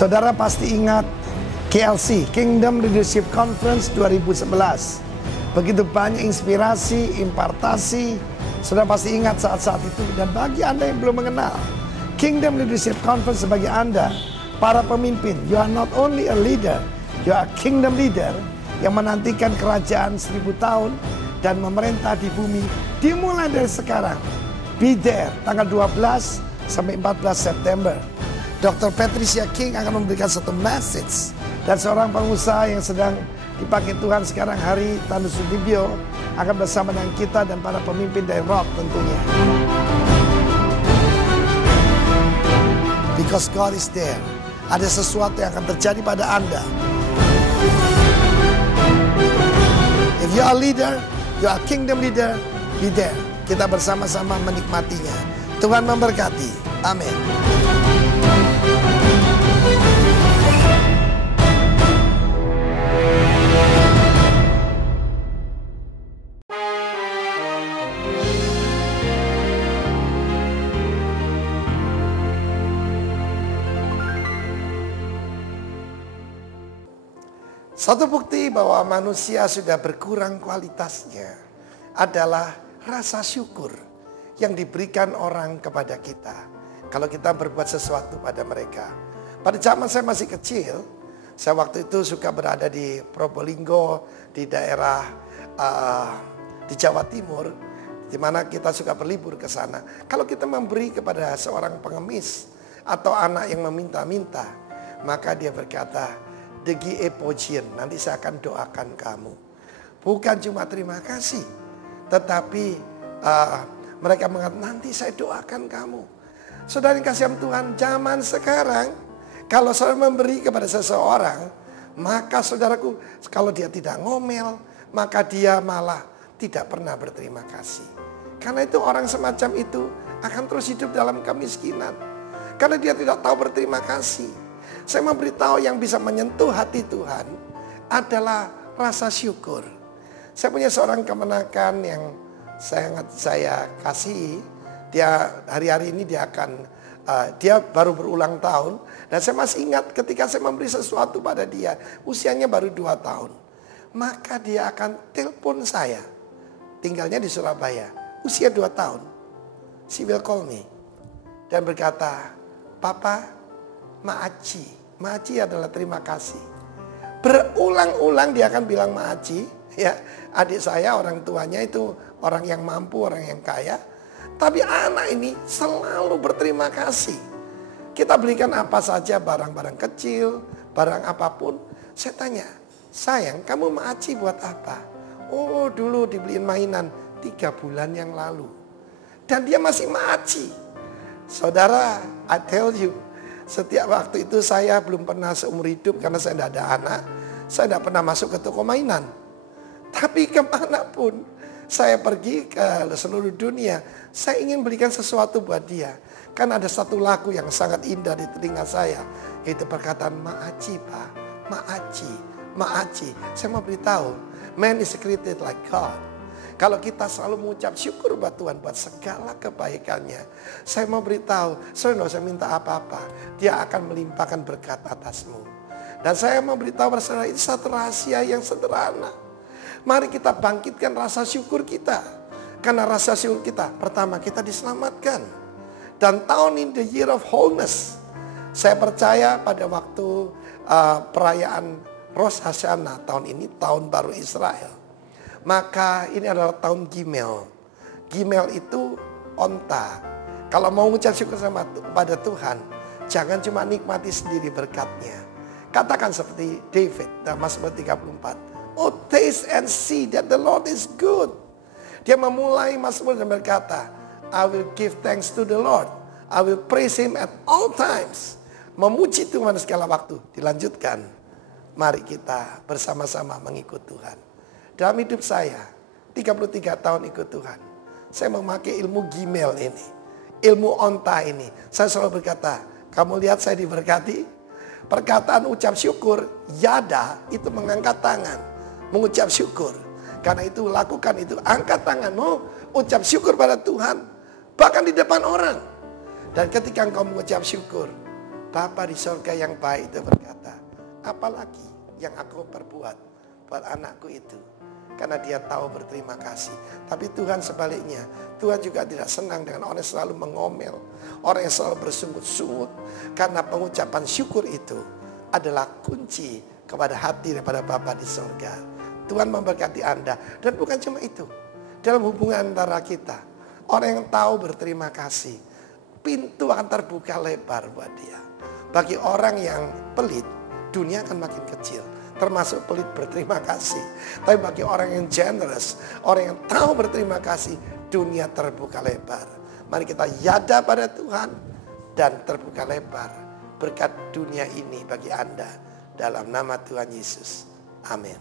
Saudara pasti ingat KLC, Kingdom Leadership Conference 2011. Begitu banyak inspirasi, impartasi. Saudara pasti ingat saat-saat itu. Dan bagi Anda yang belum mengenal Kingdom Leadership Conference, sebagai Anda, para pemimpin, you are not only a leader, you are a kingdom leader yang menantikan kerajaan 1000 tahun dan memerintah di bumi dimulai dari sekarang. Be there, tanggal 12 sampai 14 September. Dr. Patricia King akan memberikan satu message. Dan seorang pengusaha yang sedang dipakai Tuhan sekarang, Hari Tanu Sudibyo, akan bersama dengan kita dan para pemimpin dari Rock tentunya. Because God is there. Ada sesuatu yang akan terjadi pada Anda. If you are a leader, you are a kingdom leader, be there. Kita bersama-sama menikmatinya. Tuhan memberkati. Amin. Satu bukti bahwa manusia sudah berkurang kualitasnya adalah rasa syukur yang diberikan orang kepada kita. Kalau kita berbuat sesuatu pada mereka. Pada zaman saya masih kecil, saya waktu itu suka berada di Probolinggo, di daerah di Jawa Timur, di mana kita suka berlibur ke sana. Kalau kita memberi kepada seorang pengemis atau anak yang meminta-minta, maka dia berkata, Degi Epojien, nanti saya akan doakan kamu. Bukan cuma terima kasih, tetapi mereka mengatakan, nanti saya doakan kamu. Saudara yang kasih Tuhan, zaman sekarang, kalau saudara memberi kepada seseorang, maka saudaraku, kalau dia tidak ngomel, maka dia malah tidak pernah berterima kasih. Karena itu orang semacam itu akan terus hidup dalam kemiskinan. Karena dia tidak tahu berterima kasih. Saya memberitahu yang bisa menyentuh hati Tuhan adalah rasa syukur. Saya punya seorang kemenakan yang sangat saya kasihi. Dia hari-hari ini dia baru berulang tahun. Dan saya masih ingat ketika saya memberi sesuatu pada dia. Usianya baru 2 tahun. Maka dia akan telepon saya. Tinggalnya di Surabaya. Usia 2 tahun. She will call me. Dan berkata, Papa, Maaci. Maaci adalah terima kasih. Berulang-ulang dia akan bilang Maaci. Ya, adik saya orang tuanya itu orang yang mampu, orang yang kaya. Tapi anak ini selalu berterima kasih. Kita belikan apa saja, barang-barang kecil, barang apapun. Saya tanya, sayang kamu Maaci buat apa? Oh dulu dibeliin mainan 3 bulan yang lalu. Dan dia masih Maaci. Saudara, I tell you, setiap waktu itu saya belum pernah seumur hidup karena saya tidak ada anak. Saya tidak pernah masuk ke toko mainan. Tapi kemanapun saya pergi ke seluruh dunia, saya ingin belikan sesuatu buat dia. Kan ada satu lagu yang sangat indah di telinga saya. Itu perkataan Maaci Pak, Maaci, Maaci. Saya mau beritahu, man is created like God. Kalau kita selalu mengucap syukur buat Tuhan buat segala kebaikannya. Saya mau beritahu, saya tidak usah minta apa-apa. Dia akan melimpahkan berkat atasmu. Dan saya mau beritahu saudara, itu satu rahasia yang sederhana. Mari kita bangkitkan rasa syukur kita. Karena rasa syukur kita, pertama kita diselamatkan. Dan tahun ini the year of wholeness. Saya percaya pada waktu perayaan Rosh Hashanah tahun ini, tahun baru Israel. Maka ini adalah tahun Gimel. Gimel itu onta. Kalau mau mengucap syukur pada Tuhan, jangan cuma nikmati sendiri berkatnya. Katakan seperti David dalam Mazmur 34. Oh taste and see that the Lord is good. Dia memulai Mazmur dan berkata, I will give thanks to the Lord. I will praise Him at all times. Memuji Tuhan segala waktu. Dilanjutkan. Mari kita bersama-sama mengikut Tuhan. Dalam hidup saya, 33 tahun ikut Tuhan. Saya memakai ilmu Gimel ini. Ilmu onta ini. Saya selalu berkata, kamu lihat saya diberkati? Perkataan ucap syukur, yada, itu mengangkat tangan. Mengucap syukur. Karena itu lakukan itu, angkat tanganmu, ucap syukur pada Tuhan. Bahkan di depan orang. Dan ketika engkau mengucap syukur, Bapa di sorga yang baik itu berkata, apalagi yang aku perbuat buat anakku itu. Karena dia tahu berterima kasih. Tapi Tuhan sebaliknya, Tuhan juga tidak senang dengan orang yang selalu mengomel, orang yang selalu bersungut-sungut. Karena pengucapan syukur itu adalah kunci kepada hati daripada Bapa di sorga. Tuhan memberkati Anda. Dan bukan cuma itu, dalam hubungan antara kita, orang yang tahu berterima kasih, pintu akan terbuka lebar buat dia. Bagi orang yang pelit, dunia akan makin kecil. Termasuk pelit berterima kasih. Tapi bagi orang yang generous, orang yang tahu berterima kasih, dunia terbuka lebar. Mari kita yada pada Tuhan dan terbuka lebar berkat dunia ini bagi Anda. Dalam nama Tuhan Yesus. Amin.